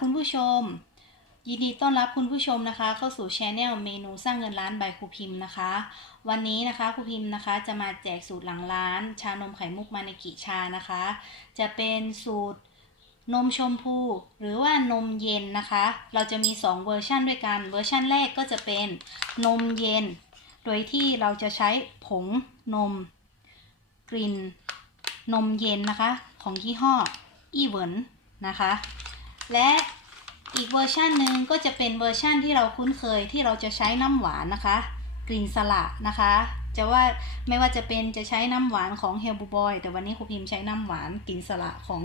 คุณผู้ชม ยินดีต้อนรับคุณผู้ชมนะคะ เข้าสู่ช anel เมนูสร้างเงินล้านบายครูพิมพ์นะคะ วันนี้นะคะครูพิมพ์นะคะจะมาแจกสูตรหลังร้าน ชานมไข่มุกมาในกิชานะคะ จะเป็นสูตรนมชมพูหรือว่านมเย็นนะคะ เราจะมี 2 เวอร์ชันด้วยกัน เวอร์ชันแรกก็จะเป็นนมเย็น โดยที่เราจะใช้ผงนม กลิ่นนมเย็นนะคะ ของยี่ห้ออีเวิร์นนะคะ และอีกเวอร์ชันหนึ่งก็จะเป็นเวอร์ชันที่เราคุ้นเคยที่เราจะใช้น้ำหวานนะคะ กลิ่นสละนะคะ จะว่าไม่ว่าจะเป็นจะใช้น้ำหวานของเฮลบูบอยแต่วันนี้ครูพิมใช้น้ำหวานกลิ่นสละของ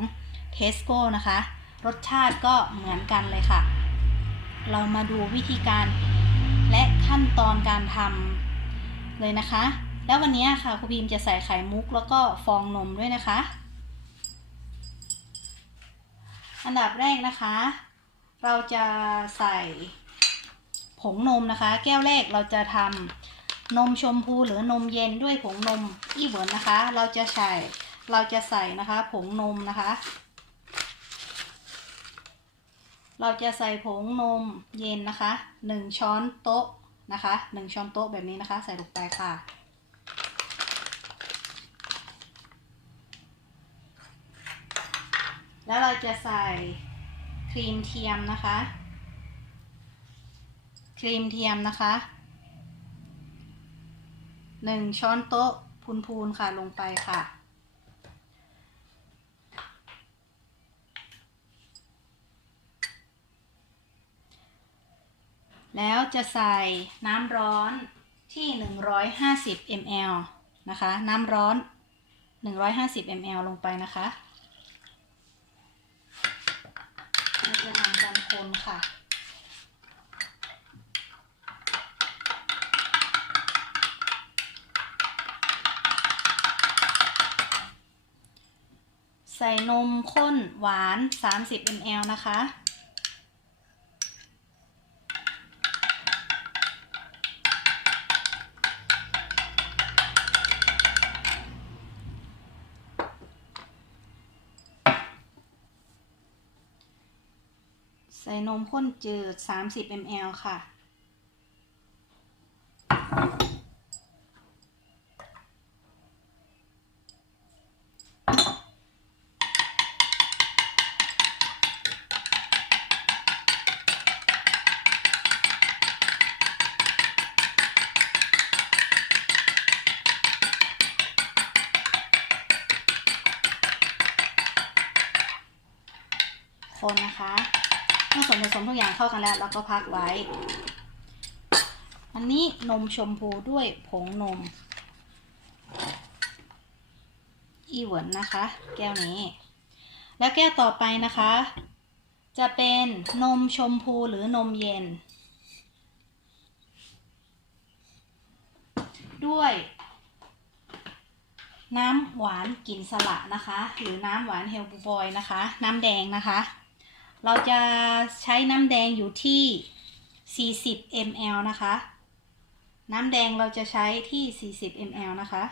เทสโก้นะคะ รสชาติก็เหมือนกันเลยค่ะ เรามาดูวิธีการและขั้นตอนการทำเลยนะคะ แล้ววันนี้ค่ะครูพิมจะใส่ไข่มุกแล้วก็ฟองนมด้วยนะคะ อันดับแรกนะคะ เราจะใส่ผงนมนะคะ แก้วแรกเราจะทำนมชมพูหรือนมเย็นด้วยผงนมอีเหวินนะคะ เราจะใส่เราจะใส่นะคะผงนมนะคะ เราจะใส่ผงนมเย็นนะคะหนึ่งช้อนโต๊ะนะคะหนึ่งช้อนโต๊ะแบบนี้นะคะ ใส่ลงไปค่ะ แล้วเราจะใส่ครีมเทียมนะคะ ครีมเทียมนะคะหนึ่งช้อนโต๊ะพูนๆค่ะลงไปค่ะ แล้วจะใส่น้ำร้อนที่ 150 ml นะคะ น้ำร้อน 150 ml ลงไปนะคะ เราจะทำการ คนค่ะ ใส่นมข้นหวาน 30 ml นะคะ นมข้นจืด 30 ml ค่ะ คนนะคะ เมื่อส่วนผสมทุกอย่างเข้ากันแล้วเราก็พักไว้ อันนี้นมชมพูด้วยผงนม อีเหวิร์นนะคะ แก้วนี้ แล้วแก้วต่อไปนะคะ จะเป็นนมชมพูหรือนมเย็น ด้วยน้ำหวานกลิ่นสละนะคะ หรือน้ำหวานเฮลบูบอยนะคะ น้ำแดงนะคะ เราจะใช้น้ำแดงอยู่ที่ 40 ml นะคะ น้ำแดงเราจะใช้ที่ 40 ml นะคะ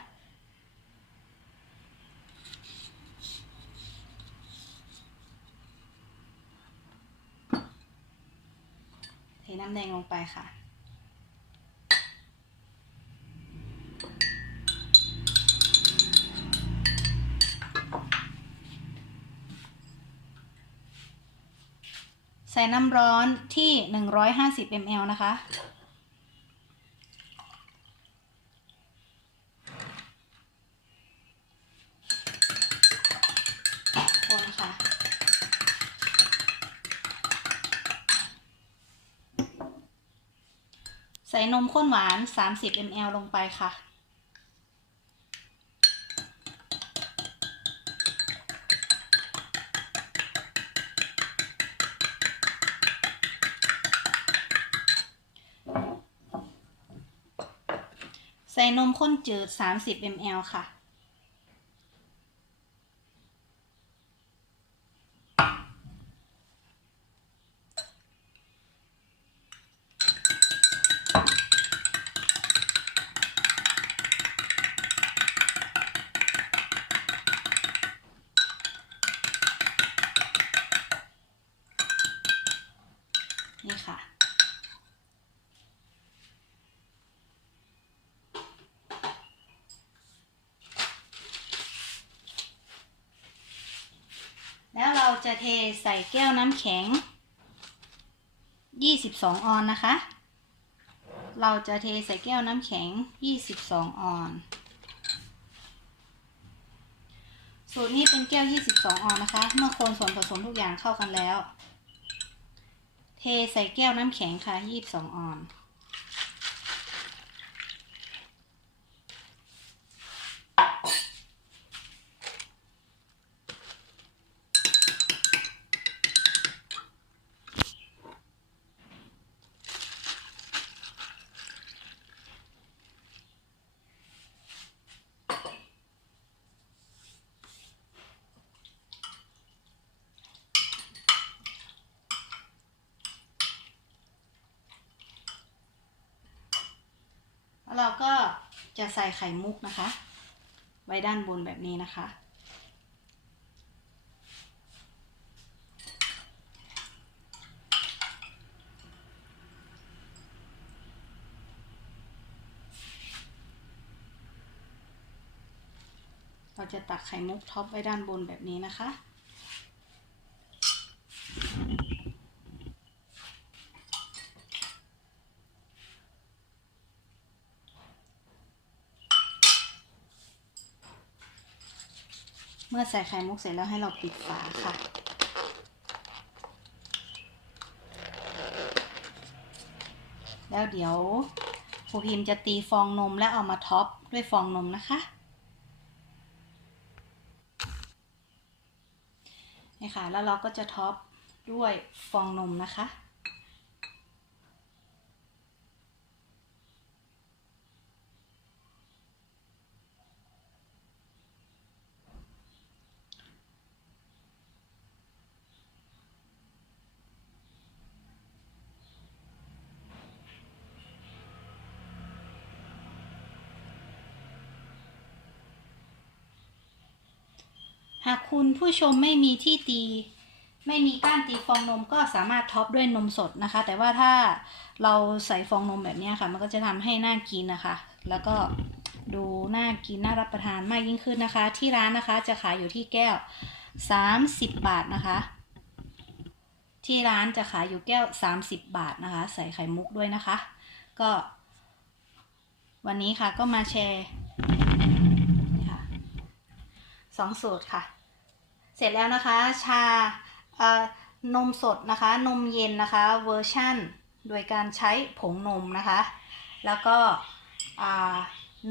เทน้ำแดงลงไปค่ะ ใส่น้ำร้อนที่ 150 ml นะคะ คนค่ะ ใส่นมข้นหวาน 30 ml ลงไปค่ะ ใส่นมข้นจืด 30 ml ค่ะค จะเทใส่แก้วน้ำแข็ง 22 ออนนะคะ เราจะเทใส่แก้วน้ำแข็ง 22 ออนสูตรนี้เป็นแก้ว 22 ออนนะคะ เมื่อคนส่วนผสมทุกอย่างเข้ากันแล้ว เทใส่แก้วน้ำแข็งค่ะ 22 ออน แล้วเราก็ จะใส่ไข่มุกนะคะ ไว้ด้านบนแบบนี้นะคะ เราจะตักไข่มุกท็อปไว้ด้านบนแบบนี้นะคะ มื่อใส่ไข่มุกเสร็จแล้วให้เราปิดฝาค่ะ แล้วเดี๋ยวครูพิมจะตีฟองนมและเอามาท็อปด้วยฟองนมนะคะนี่ค่ะ แล้วเราก็จะท็อปด้วยฟองนมนะคะ หากคุณผู้ชมไม่มีที่ตี ไม่มีก้านตีฟองนมก็สามารถท็อปด้วยนมสดนะคะ แต่ว่าถ้าเราใส่ฟองนมแบบนี้ค่ะ มันก็จะทำให้น่ากินนะคะ แล้วก็ดูน่ากินน่ารับประทานมากยิ่งขึ้นนะคะ ที่ร้านนะคะจะขายอยู่ที่แก้ว 30 บาทนะคะ ที่ร้านจะขายอยู่แก้ว 30 บาทนะคะ ใส่ไข่มุกด้วยนะคะ ก็ วันนี้ค่ะก็มาแชร์สองสูตรค่ะ เสร็จแล้วนะคะ ชานมสดนะคะ นมเย็นนะคะเวอร์ชั่น โดยการใช้ผงนมนะคะ แล้วก็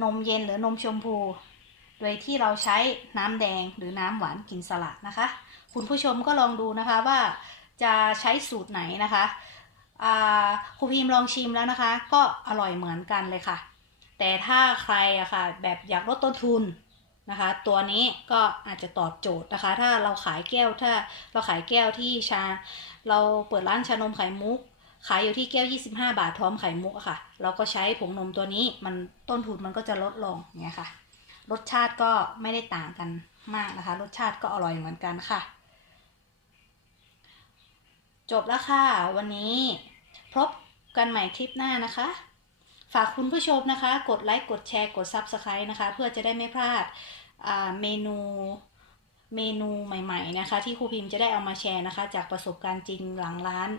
นมเย็นหรือนมชมพู โดยที่เราใช้น้ำแดงหรือน้ำหวานกินสลัดนะคะ คุณผู้ชมก็ลองดูนะคะว่าจะใช้สูตรไหนนะคะครูพิมลองชิมแล้วนะคะ ก็อร่อยเหมือนกันเลยค่ะ แต่ถ้าใครอะค่ะแบบอยากลดต้นทุน นะคะ ตัวนี้ก็อาจจะตอบโจทย์นะคะ ถ้าเราขายแก้วถ้าเราขายแก้วที่ชา เราเปิดร้านชานมไข่มุก ขายอยู่ที่แก้ว 25 บาทพร้อมไข่มุกค่ะ เราก็ใช้ผงนมตัวนี้มันต้นทุนมันก็จะลดลงเนี่ยค่ะ รสชาติก็ไม่ได้ต่างกันมากนะคะ รสชาติก็อร่อยเหมือนกันค่ะ จบแล้วค่ะ วันนี้พบกันใหม่คลิปหน้านะคะ ฝากคุณผู้ชมนะคะ กดไลค์ กดแชร์ กด Subscribe นะคะ เพื่อจะได้ไม่พลาดเมนูเมนูใหม่ ๆ นะคะ ที่ครูพิมพ์จะได้เอามาแชร์นะคะ จากประสบการณ์จริงหลังร้าน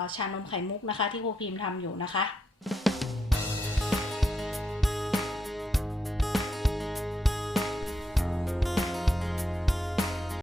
าชานมไข่มุกนะคะ ที่ครูพิมพ์ทำอยู่นะคะ